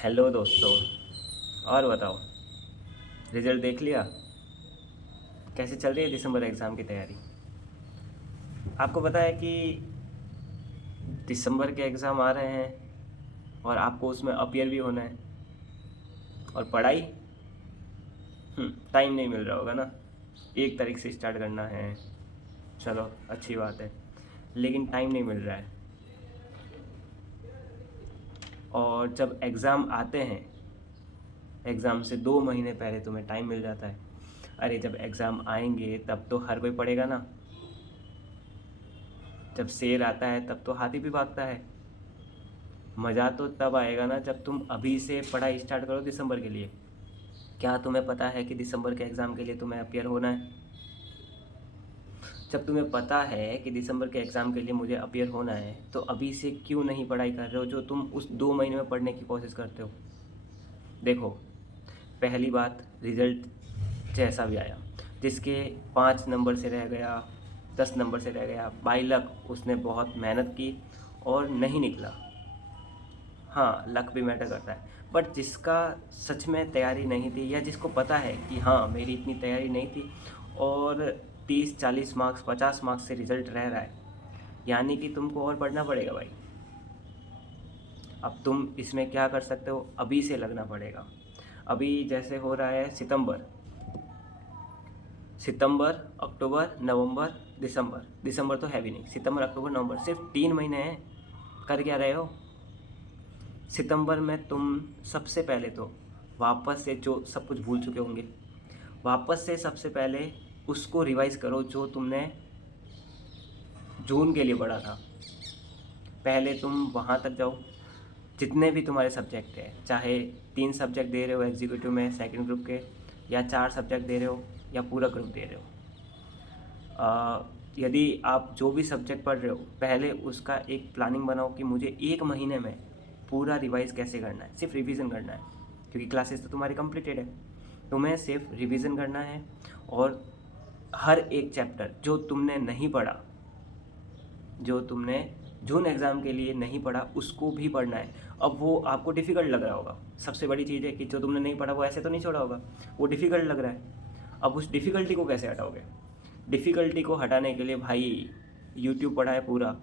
Hello दोस्तों। और बताओ, रिजल्ट देख लिया? कैसे चल रही है दिसंबर एग्ज़ाम की तैयारी? आपको पता है कि दिसंबर के एग्ज़ाम आ रहे हैं और आपको उसमें अपीयर भी होना है। और पढ़ाई, टाइम नहीं मिल रहा होगा ना। 1 तारीख से स्टार्ट करना है, चलो अच्छी बात है, लेकिन टाइम नहीं मिल रहा है। और जब एग्ज़ाम आते हैं, एग्ज़ाम से 2 महीने पहले तुम्हें टाइम मिल जाता है। अरे जब एग्ज़ाम आएंगे तब तो हर कोई पढ़ेगा ना। जब शेर आता है तब तो हाथी भी भागता है। मज़ा तो तब आएगा ना जब तुम अभी से पढ़ाई स्टार्ट करो दिसंबर के लिए। क्या तुम्हें पता है कि दिसंबर के एग्ज़ाम के लिए तुम्हें अपियर होना है? जब तुम्हें पता है कि दिसंबर के एग्ज़ाम के लिए मुझे अपियर होना है, तो अभी से क्यों नहीं पढ़ाई कर रहे हो जो तुम उस 2 महीने में पढ़ने की कोशिश करते हो? देखो, पहली बात, रिज़ल्ट जैसा भी आया, जिसके 5 नंबर से रह गया, 10 नंबर से रह गया, बाई लक उसने बहुत मेहनत की और नहीं निकला। हाँ, लक भी मैटर करता है, बट जिसका सच में तैयारी नहीं थी या जिसको पता है कि हाँ मेरी इतनी तैयारी नहीं थी और 30-40 मार्क्स 50 मार्क्स से रिजल्ट रह रहा है, यानी कि तुमको और पढ़ना पड़ेगा भाई। अब तुम इसमें क्या कर सकते हो, अभी से लगना पड़ेगा। अभी जैसे हो रहा है सितंबर, अक्टूबर, नवंबर, दिसंबर। दिसंबर तो है भी नहीं, सितंबर, अक्टूबर, नवंबर, सिर्फ 3 महीने हैं। कर क्या रहे हो? सितंबर में तुम सबसे पहले तो वापस से जो सब कुछ भूल चुके होंगे, वापस से सबसे पहले उसको रिवाइज़ करो जो तुमने जून के लिए पढ़ा था। पहले तुम वहाँ तक जाओ, जितने भी तुम्हारे सब्जेक्ट हैं, चाहे 3 सब्जेक्ट दे रहे हो एग्जीक्यूटिव में सेकंड ग्रुप के, या 4 सब्जेक्ट दे रहे हो, या पूरा ग्रुप दे रहे हो। यदि आप जो भी सब्जेक्ट पढ़ रहे हो, पहले उसका एक प्लानिंग बनाओ कि मुझे 1 महीने में पूरा रिवाइज़ कैसे करना है। सिर्फ रिवीजन करना है, क्योंकि क्लासेस तो तुम्हारी कंप्लीटेड है। तुम्हें सिर्फ रिवीजन करना है और हर एक चैप्टर जो तुमने नहीं पढ़ा, जो तुमने जून एग्ज़ाम के लिए नहीं पढ़ा, उसको भी पढ़ना है। अब वो आपको डिफ़िकल्ट लग रहा होगा, सबसे बड़ी चीज़ है कि जो तुमने नहीं पढ़ा वो ऐसे तो नहीं छोड़ा होगा, वो डिफ़िकल्ट लग रहा है। अब उस डिफ़िकल्टी को कैसे हटाओगे? डिफ़िकल्टी को हटाने के लिए भाई यूट्यूब पढ़ा है पूरा।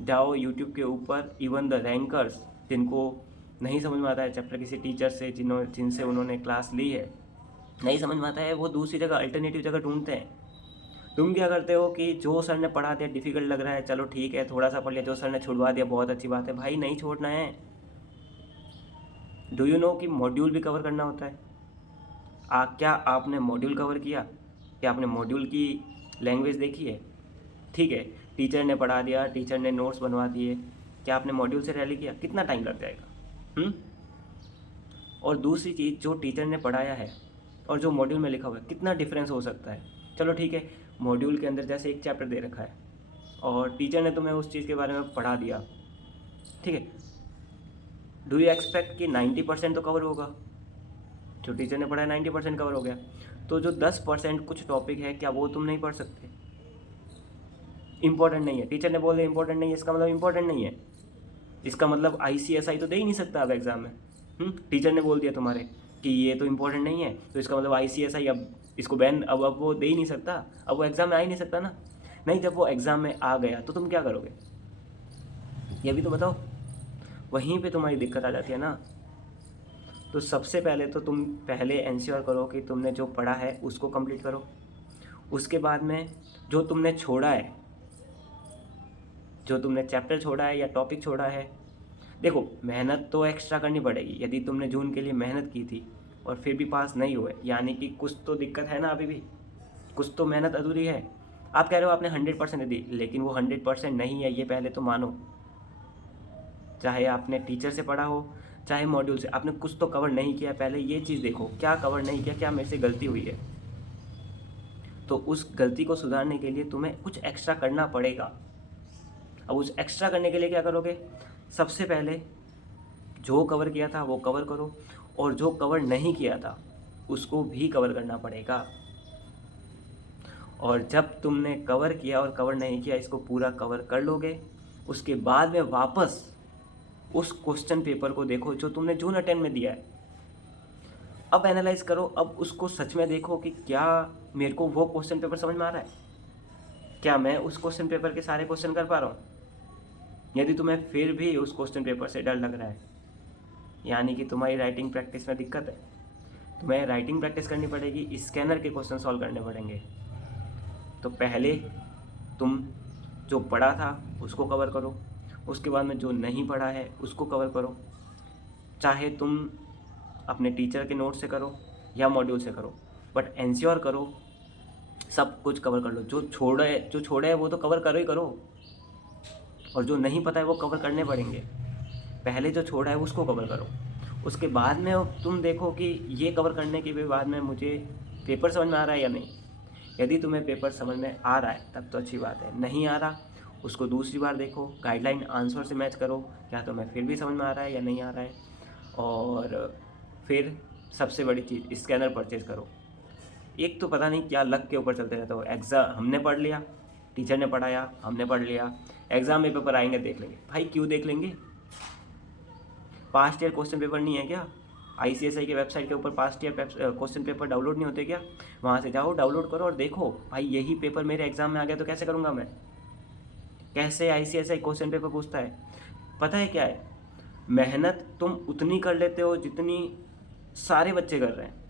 जाओ यूट्यूब के ऊपर, इवन द रैंकर्स, जिनको नहीं समझ में आता है चैप्टर, किसी टीचर से जिनसे उन्होंने क्लास ली है, नहीं समझ में आता है, वो दूसरी जगह अल्टरनेटिव जगह ढूंढते हैं। तुम क्या करते हो कि जो सर ने पढ़ा दिया डिफ़िकल्ट लग रहा है, चलो ठीक है थोड़ा सा पढ़ लिया, जो सर ने छुड़वा दिया बहुत अच्छी बात है। भाई नहीं छोड़ना है। डू यू नो कि मॉड्यूल भी कवर करना होता है? क्या आपने मॉड्यूल कवर किया? क्या आपने मॉड्यूल की लैंग्वेज देखी है? ठीक है, टीचर ने पढ़ा दिया, टीचर ने नोट्स बनवा दिए, क्या आपने मॉड्यूल से रैली किया? कितना टाइम लग जाएगा? और दूसरी चीज़, जो टीचर ने पढ़ाया है और जो मॉड्यूल में लिखा हुआ है, कितना डिफरेंस हो सकता है? चलो ठीक है, मॉड्यूल के अंदर जैसे एक चैप्टर दे रखा है और टीचर ने तुम्हें उस चीज़ के बारे में पढ़ा दिया, ठीक है, डू यू एक्सपेक्ट कि 90% तो कवर होगा? जो टीचर ने पढ़ा है 90% कवर हो गया, तो जो 10% कुछ टॉपिक है, क्या वो तुम नहीं पढ़ सकते? इंपॉर्टेंट नहीं है, टीचर ने बोल दिया इंपॉर्टेंट नहीं है, इसका मतलब इंपॉर्टेंट नहीं है। इसका मतलब ICSI तो दे ही नहीं सकता अब एग्ज़ाम में। टीचर ने बोल दिया तुम्हारे कि ये तो इम्पोर्टेंट नहीं है, तो इसका मतलब ICSI अब इसको बैन, अब वो दे ही नहीं सकता, अब वो एग्ज़ाम में आ ही नहीं सकता ना। नहीं, जब वो एग्ज़ाम में आ गया तो तुम क्या करोगे, ये भी तो बताओ। वहीं पे तुम्हारी दिक्कत आ जाती है ना। तो सबसे पहले तो तुम पहले इंश्योर करो कि तुमने जो पढ़ा है उसको कंप्लीट करो। उसके बाद में जो तुमने छोड़ा है, जो तुमने चैप्टर छोड़ा है या टॉपिक छोड़ा है, देखो मेहनत तो एक्स्ट्रा करनी पड़ेगी। यदि तुमने जून के लिए मेहनत की थी और फिर भी पास नहीं हुए, यानी कि कुछ तो दिक्कत है ना, अभी भी कुछ तो मेहनत अधूरी है। आप कह रहे हो आपने 100% दी, लेकिन वो 100% नहीं है, ये पहले तो मानो। चाहे आपने टीचर से पढ़ा हो, चाहे मॉड्यूल से, आपने कुछ तो कवर नहीं किया। पहले ये चीज़ देखो, क्या कवर नहीं किया, क्या मेरे से गलती हुई है। तो उस गलती को सुधारने के लिए तुम्हें कुछ एक्स्ट्रा करना पड़ेगा। अब उस एक्स्ट्रा करने के लिए क्या करोगे? सबसे पहले जो कवर किया था वो कवर करो, और जो कवर नहीं किया था उसको भी कवर करना पड़ेगा। और जब तुमने कवर किया और कवर नहीं किया, इसको पूरा कवर कर लोगे, उसके बाद में वापस उस क्वेश्चन पेपर को देखो जो तुमने जून अटेम्प्ट में दिया है। अब एनालाइज करो, अब उसको सच में देखो कि क्या मेरे को वो क्वेश्चन पेपर समझ में आ रहा है, क्या मैं उस क्वेश्चन पेपर के सारे क्वेश्चन कर पा रहा हूँ। यदि तुम्हें फिर भी उस क्वेश्चन पेपर से डर लग रहा है, यानी कि तुम्हारी राइटिंग प्रैक्टिस में दिक्कत है। तुम्हें राइटिंग प्रैक्टिस करनी पड़ेगी, स्कैनर के क्वेश्चन सॉल्व करने पड़ेंगे। तो पहले तुम जो पढ़ा था उसको कवर करो, उसके बाद में जो नहीं पढ़ा है उसको कवर करो। चाहे तुम अपने टीचर के नोट से करो या मॉड्यूल से करो, बट एंश्योर करो सब कुछ कवर कर लो। जो छोड़ा है वो तो कवर करो ही करो, और जो नहीं पता है वो कवर करने पड़ेंगे। पहले जो छोड़ा है उसको कवर करो, उसके बाद में तुम देखो कि ये कवर करने के भी बाद में मुझे पेपर समझ में आ रहा है या नहीं। यदि तुम्हें पेपर समझ में आ रहा है तब तो अच्छी बात है, नहीं आ रहा उसको दूसरी बार देखो, गाइडलाइन आंसर से मैच करो, क्या तुम्हें फिर भी समझ में आ रहा है या नहीं आ रहा है। और फिर सबसे बड़ी चीज़, स्कैनर परचेज करो। एक तो पता नहीं क्या लक के ऊपर चलते रहते हो, एग्ज़ाम हमने पढ़ लिया, टीचर ने पढ़ाया, हमने पढ़ लिया, एग्ज़ाम में पेपर आएंगे देख लेंगे। भाई क्यों देख लेंगे? पास्ट ईयर क्वेश्चन पेपर नहीं है क्या? ICSI के वेबसाइट के ऊपर past year question paper download नहीं होते क्या? वहाँ से जाओ, डाउनलोड करो और देखो। भाई यही पेपर मेरे एग्ज़ाम में आ गया तो कैसे करूँगा मैं? कैसे ICSI क्वेश्चन पेपर पूछता है? पता है क्या है, मेहनत तुम उतनी कर लेते हो जितनी सारे बच्चे कर रहे हैं।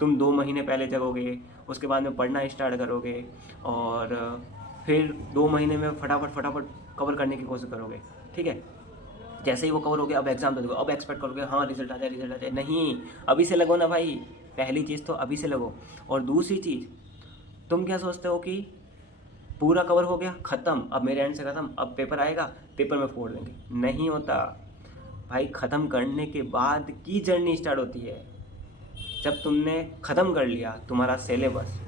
तुम 2 महीने पहले जगोगे, उसके बाद में पढ़ना स्टार्ट करोगे, और फिर 2 महीने में फटाफट कवर करने की कोशिश करोगे। ठीक है, जैसे ही वो कवर हो गया अब एग्ज़ाम दे दो, अब एक्सपेक्ट करोगे हाँ रिजल्ट आ जाए। नहीं, अभी से लगो ना भाई। पहली चीज़ तो अभी से लगो। और दूसरी चीज़, तुम क्या सोचते हो कि पूरा कवर हो गया, ख़त्म, अब मेरे एंड से ख़त्म, अब पेपर आएगा, पेपर में फोड़ देंगे। नहीं होता भाई, ख़त्म करने के बाद की जर्नी स्टार्ट होती है। जब तुमने ख़त्म कर लिया तुम्हारा सिलेबस,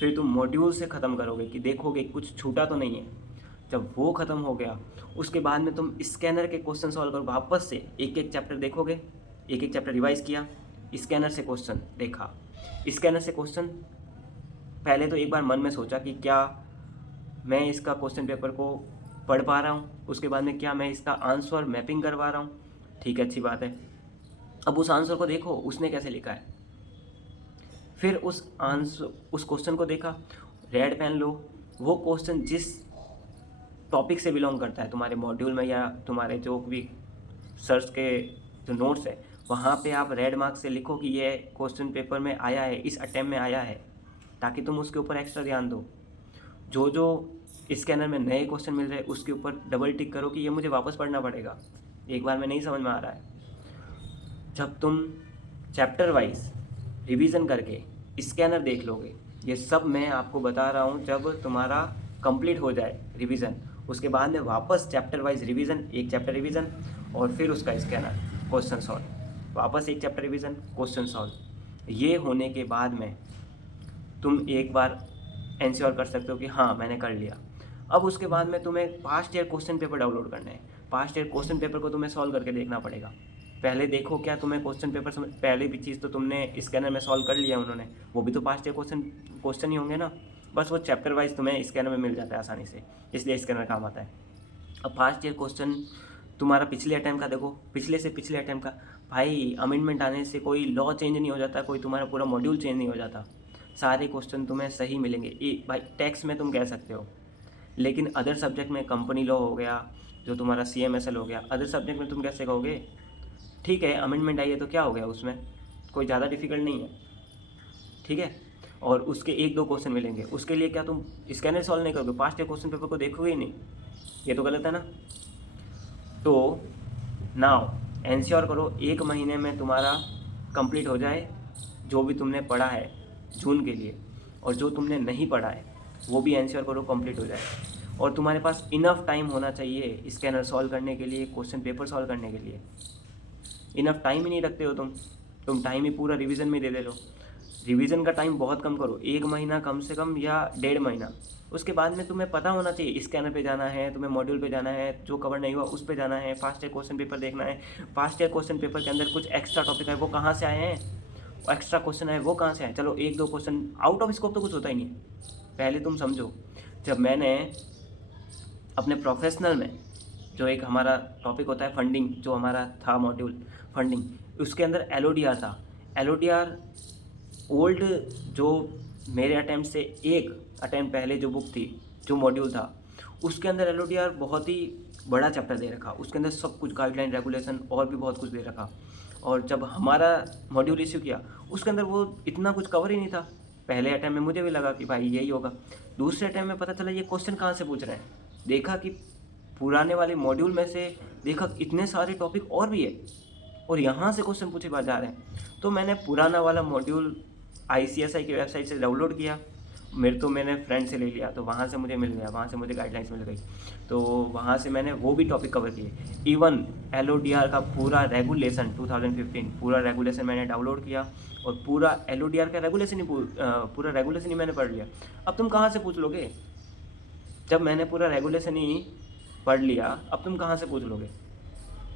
फिर तुम मॉड्यूल से ख़त्म करोगे कि देखोगे कुछ छूटा तो नहीं है। जब वो ख़त्म हो गया उसके बाद में तुम स्कैनर के क्वेश्चन सॉल्व करो, वापस से एक एक चैप्टर देखोगे, एक एक चैप्टर रिवाइज किया, स्कैनर से क्वेश्चन देखा। स्कैनर से क्वेश्चन पहले तो एक बार मन में सोचा कि क्या मैं इसका क्वेश्चन पेपर को पढ़ पा रहा हूँ, उसके बाद में क्या मैं इसका आंसर मैपिंग करवा रहा हूँ। ठीक है, अच्छी बात है। अब उस आंसर को देखो उसने कैसे लिखा है, फिर उस क्वेश्चन को देखा, रेड पेन लो, वो क्वेश्चन जिस टॉपिक से बिलोंग करता है तुम्हारे मॉड्यूल में या तुम्हारे जो भी सर्च के जो नोट्स है, वहाँ पे आप रेड मार्क से लिखो कि ये क्वेश्चन पेपर में आया है, इस अटेम्प्ट में आया है, ताकि तुम उसके ऊपर एक्स्ट्रा ध्यान दो। जो जो स्कैनर में नए क्वेश्चन मिल रहे हैं उसके ऊपर डबल टिक करो कि ये मुझे वापस पढ़ना पड़ेगा, एक बार में नहीं समझ में आ रहा है। जब तुम चैप्टर वाइज रिवीजन करके स्कैनर देख लोगे, ये सब मैं आपको बता रहा हूँ, जब तुम्हारा कंप्लीट हो जाए रिवीजन, उसके बाद में वापस चैप्टर वाइज रिवीजन, एक चैप्टर रिवीजन और फिर उसका स्कैनर क्वेश्चन सॉल्व, वापस एक चैप्टर रिवीजन क्वेश्चन सॉल्व। ये होने के बाद में तुम एक बार एंश्योर कर सकते हो कि हाँ मैंने कर लिया। अब उसके बाद में तुम्हें past year question paper download करने हैं। पास्ट ईयर क्वेश्चन पेपर को तुम्हें सॉल्व करके देखना पड़ेगा। पहले देखो क्या तुम्हें क्वेश्चन पेपर समझ, पहले भी चीज़ तो तुमने स्कैनर में सॉल्व कर लिया उन्होंने, वो भी तो पास्ट ईयर क्वेश्चन ही होंगे ना, बस वो चैप्टर वाइज तुम्हें स्कैनर में मिल जाता है आसानी से, इसलिए स्कैनर काम आता है। अब फास्ट ईयर क्वेश्चन तुम्हारा पिछले अटैम्प्ट का देखो, पिछले से पिछले अटैम्प्ट का। भाई अमेंडमेंट आने से कोई लॉ चेंज नहीं हो जाता, कोई तुम्हारा पूरा मॉड्यूल चेंज नहीं हो जाता, सारे क्वेश्चन तुम्हें सही मिलेंगे। भाई टैक्स में तुम कह सकते हो, लेकिन अदर सब्जेक्ट में कंपनी लॉ हो गया, जो तुम्हारा CMSL हो गया, अदर सब्जेक्ट में तुम कैसे कहोगे? ठीक है अमेंडमेंट आई है तो क्या हो गया, उसमें कोई ज़्यादा डिफिकल्ट नहीं है, ठीक है। और उसके 1-2 क्वेश्चन मिलेंगे, उसके लिए क्या तुम स्कैनर सॉल्व नहीं करोगे, पास्ट ईयर क्वेश्चन पेपर को देखोगे ही नहीं? ये तो गलत है ना। तो नाउ एंश्योर करो 1 महीने में तुम्हारा कंप्लीट हो जाए जो भी तुमने पढ़ा है जून के लिए, और जो तुमने नहीं पढ़ा है वो भी एंश्योर करो कंप्लीट हो जाए। और तुम्हारे पास इनफ टाइम होना चाहिए स्कैनर सॉल्व करने के लिए, क्वेश्चन पेपर सॉल्व करने के लिए। इनफ टाइम ही नहीं रखते हो तुम टाइम ही पूरा रिवीजन में दे दे लो। रिवीजन का टाइम बहुत कम करो, 1 महीना कम से कम या 1.5 महीना। उसके बाद में तुम्हें पता होना चाहिए स्कैनर पे जाना है, तुम्हें मॉड्यूल पे जाना है, जो कवर नहीं हुआ उस पे जाना है, फास्ट ईयर क्वेश्चन पेपर देखना है, फास्ट ईयर क्वेश्चन पेपर के अंदर कुछ एक्स्ट्रा टॉपिक है वो कहाँ से आए हैं, एक्स्ट्रा क्वेश्चन है वो कहाँ से आए। चलो 1-2 क्वेश्चन आउट ऑफ स्कोप तो कुछ होता ही नहीं है। पहले तुम समझो, जब मैंने अपने प्रोफेशनल में जो एक हमारा टॉपिक होता है फंडिंग, जो हमारा था मॉड्यूल फंडिंग, उसके अंदर LODR था। LODR ओल्ड जो मेरे अटैम्प्ट से एक अटैम्प्ट पहले जो बुक थी, जो मॉड्यूल था, उसके अंदर LODR बहुत ही बड़ा चैप्टर दे रखा, उसके अंदर सब कुछ गाइडलाइन, रेगुलेशन और भी बहुत कुछ दे रखा। और जब हमारा मॉड्यूल इश्यू किया उसके अंदर वो इतना कुछ कवर ही नहीं था। पहले अटैम्प्ट में मुझे भी लगा कि भाई यही होगा, दूसरे अटैम्प्ट में पता चला ये क्वेश्चन कहाँ से पूछ रहे हैं। देखा कि पुराने वाले मॉड्यूल में से देखा इतने सारे टॉपिक और भी है और यहाँ से क्वेश्चन पूछे जा रहे हैं। तो मैंने पुराना वाला मॉड्यूल ICSI की वेबसाइट से डाउनलोड किया, मैंने फ्रेंड से ले लिया, तो वहाँ से मुझे मिल गया, वहाँ से मुझे गाइडलाइंस मिल गई, तो वहाँ से मैंने वो भी टॉपिक कवर किए। इवन LODR का पूरा रेगुलेशन 2015 पूरा रेगुलेशन मैंने डाउनलोड किया और पूरा LODR का रेगुलेशन ही पूरा रेगुलेशन ही मैंने पढ़ लिया। अब तुम कहाँ से पूछ लोगे, जब मैंने पूरा रेगुलेशन ही पढ़ लिया, अब तुम कहाँ से पूछ लोगे।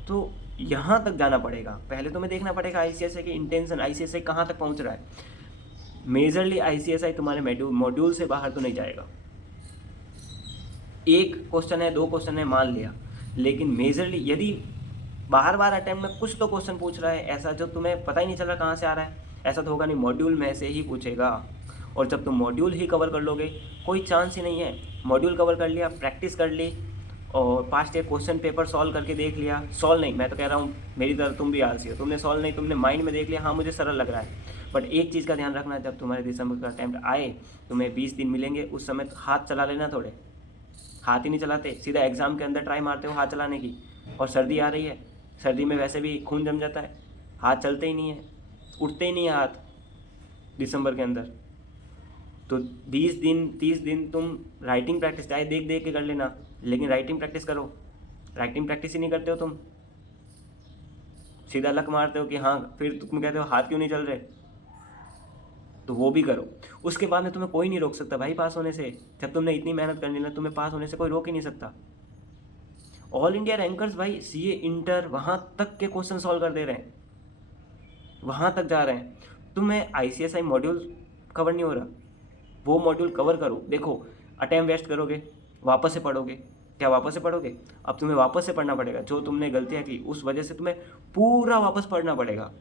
तो यहाँ तक जाना पड़ेगा, पहले तुम्हें देखना पड़ेगा ICSI की इंटेंशन, ICSI कहाँ तक पहुँच रहा है। मेजरली ICSI तुम्हारे मॉड्यूल से बाहर तो नहीं जाएगा। एक क्वेश्चन है, 2 क्वेश्चन है, मान लिया, लेकिन मेजरली यदि बार बार अटेम्प्ट में कुछ तो क्वेश्चन पूछ रहा है ऐसा जो तुम्हें पता ही नहीं चल रहा कहाँ से आ रहा है, ऐसा तो होगा नहीं, मॉड्यूल में से ही पूछेगा। और जब तुम मॉड्यूल ही कवर कर लोगे कोई चांस ही नहीं है। मॉड्यूल कवर कर लिया, प्रैक्टिस कर ली और past year question paper solve करके देख लिया, सॉल्व नहीं, मैं तो कह रहा हूँ मेरी तरह तुम भी आलसी हो, तुमने सॉल्व नहीं, तुमने माइंड में देख लिया, हाँ मुझे सरल लग रहा है। बट एक चीज़ का ध्यान रखना, जब तुम्हारे दिसंबर का अटैम्प्ट आए, तुम्हें 20 दिन मिलेंगे, उस समय हाथ चला लेना, थोड़े हाथ ही नहीं चलाते, सीधा एग्ज़ाम के अंदर ट्राई मारते हो हाथ चलाने की। और सर्दी आ रही है, सर्दी में वैसे भी खून जम जाता है, हाथ चलते ही नहीं है, उठते ही नहीं है हाथ दिसंबर के अंदर। तो 30 दिन तुम राइटिंग प्रैक्टिस चाहे देख देख के कर लेना, लेकिन राइटिंग प्रैक्टिस करो। राइटिंग प्रैक्टिस ही नहीं करते हो तुम, सीधा लक मारते हो कि हाँ, फिर तुम कहते हो हाथ क्यों नहीं चल रहे, तो वो भी करो। उसके बाद में तुम्हें कोई नहीं रोक सकता भाई पास होने से। जब तुमने इतनी मेहनत करनी ना, तुम्हें पास होने से कोई रोक ही नहीं सकता। ऑल इंडिया रैंकर्स भाई CA इंटर वहाँ तक के क्वेश्चन सॉल्व कर दे रहे हैं, वहाँ तक जा रहे हैं। तुम्हें ICSI मॉड्यूल कवर नहीं हो रहा, वो मॉड्यूल कवर करो। देखो अटैम्प्ट वेस्ट करोगे, वापस से पढ़ोगे, क्या वापस से पढ़ोगे? अब तुम्हें वापस से पढ़ना पड़ेगा, जो तुमने गलतियाँ की उस वजह से तुम्हें पूरा वापस पढ़ना पड़ेगा।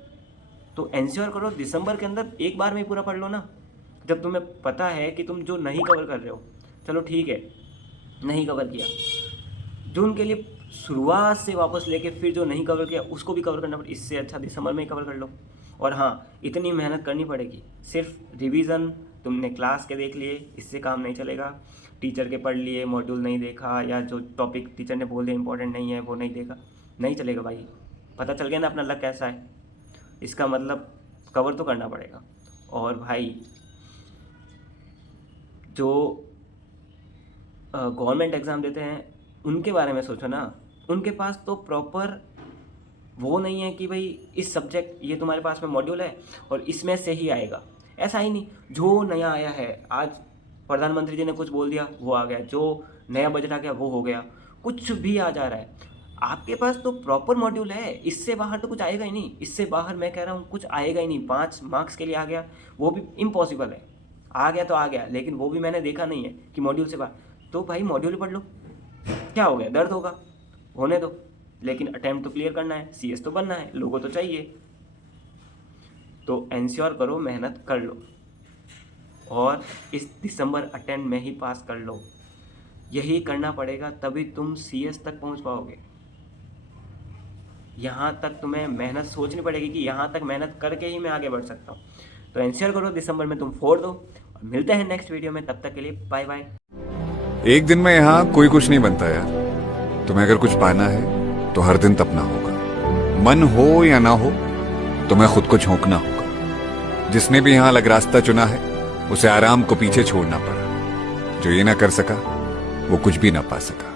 तो एंश्योर करो दिसंबर के अंदर एक बार में ही पूरा पढ़ लो ना। जब तुम्हें पता है कि तुम जो नहीं कवर कर रहे हो, चलो ठीक है नहीं कवर किया, जून के लिए शुरुआत से वापस लेके फिर जो नहीं कवर किया उसको भी कवर करना पड़ेगा। इससे अच्छा दिसंबर में ही कवर कर लो। और हाँ, इतनी मेहनत करनी पड़ेगी, सिर्फ रिवीजन तुमने क्लास के देख लिए इससे काम नहीं चलेगा। टीचर के पढ़ लिए, मॉड्यूल नहीं देखा, या जो टॉपिक टीचर ने बोल दिया इंपॉर्टेंट नहीं है वो नहीं देखा, नहीं चलेगा भाई। पता चल गया ना अपना लक कैसा है, इसका मतलब कवर तो करना पड़ेगा। और भाई जो गवर्नमेंट एग्ज़ाम देते हैं उनके बारे में सोचो ना, उनके पास तो प्रॉपर वो नहीं है कि भाई इस सब्जेक्ट ये तुम्हारे पास में मॉड्यूल है और इसमें से ही आएगा, ऐसा ही नहीं। जो नया आया है, आज प्रधानमंत्री जी ने कुछ बोल दिया वो आ गया, जो नया बजट आ गया वो हो गया, कुछ भी आ जा रहा है। आपके पास तो प्रॉपर मॉड्यूल है, इससे बाहर तो कुछ आएगा ही नहीं। इससे बाहर मैं कह रहा हूँ कुछ आएगा ही नहीं। 5 मार्क्स के लिए आ गया वो भी इम्पॉसिबल है, आ गया तो आ गया, लेकिन वो भी मैंने देखा नहीं है कि मॉड्यूल से बाहर। तो भाई मॉड्यूल पढ़ लो, क्या हो गया, दर्द होगा होने दो, लेकिन अटैम्प्ट तो क्लियर करना है, CS तो बनना है, लोगों तो चाहिए। तो एंश्योर करो मेहनत कर लो और इस दिसंबर अटेम्प्ट में ही पास कर लो। यही करना पड़ेगा, तभी तुम CS तक पहुंच पाओगे। यहाँ तक तुम्हें मेहनत सोचनी पड़ेगी कि यहाँ तक मेहनत करके ही मैं आगे बढ़ सकता हूँ। तो एंश्योर करो दिसंबर में तुम फोड़ दो। और मिलते हैं नेक्स्ट वीडियो में, तब तक के लिए बाय बाय। एक दिन में यहाँ कोई कुछ नहीं बनता यार। तुम्हें अगर कुछ पाना है तो हर दिन तपना होगा, मन हो या ना हो तुम्हें खुद को झोंकना होगा। जिसने भी यहाँ अलग रास्ता चुना है उसे आराम को पीछे छोड़ना पड़ा। जो ये ना कर सका वो कुछ भी ना पा सका।